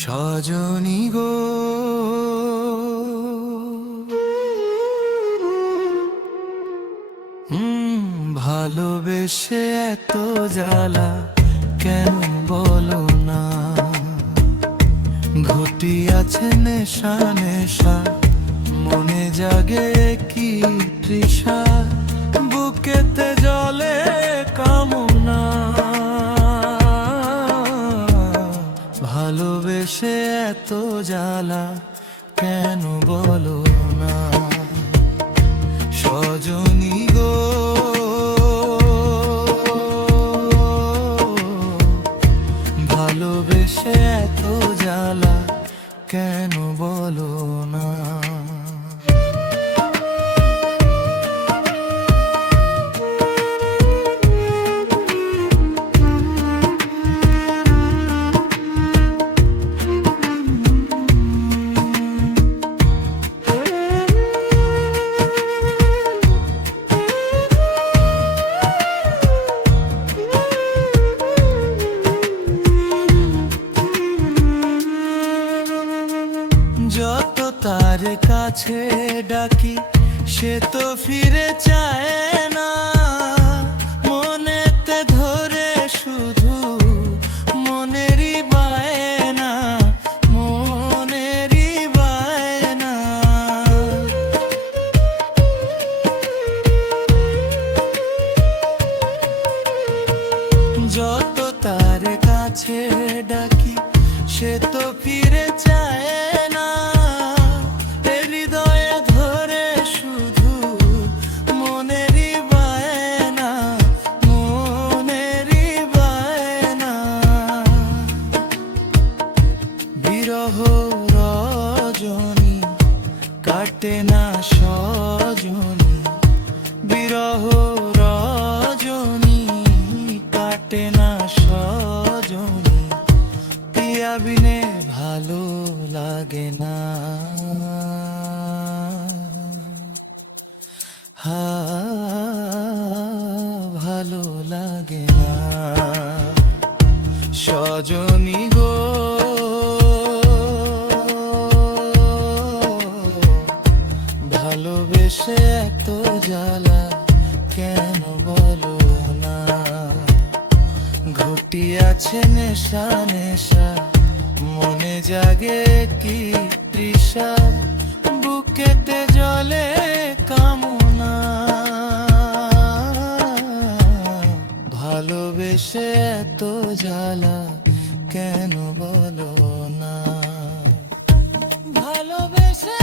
সজনী গো ভালোবেসে এত জ্বালা কেন বলো না। ঘটি আছে নেশা নেশা, মনে জাগে কি তৃষা, বুকেতে জলে কামনা। ভালোবেসে এত জ্বালা কেন বলো না। সজনী গো ভালোবেসে এত জ্বালা কেন বলো না। যত তার কাছে ডাকি সে তো ফিরে চায় না। মনেতে ধরে শুধু মনেরই বায়না, মনেরই বায়না। যত তার কাছে ডাকি সে তো ফিরে চায় না। হৃদয়ে ধরে শুধু মনেরই বায়না, মনেরই বায়না। বিরহ রজনী কাটে না সজনী, বিরহ রজনী কাটে না সজনী। পিয়া বিনে ভালো লাগে না, ভালো লাগে না। সজনী গো ভালোবেসে এত জ্বালা কেন বলো না। ঘটি আছে নেশা নেশা, মনে জাগে কি তৃষা, বুকেতে জলে কামনা। ভালোবেসে এত জ্বালা কেন বলো না। ভালোবেসে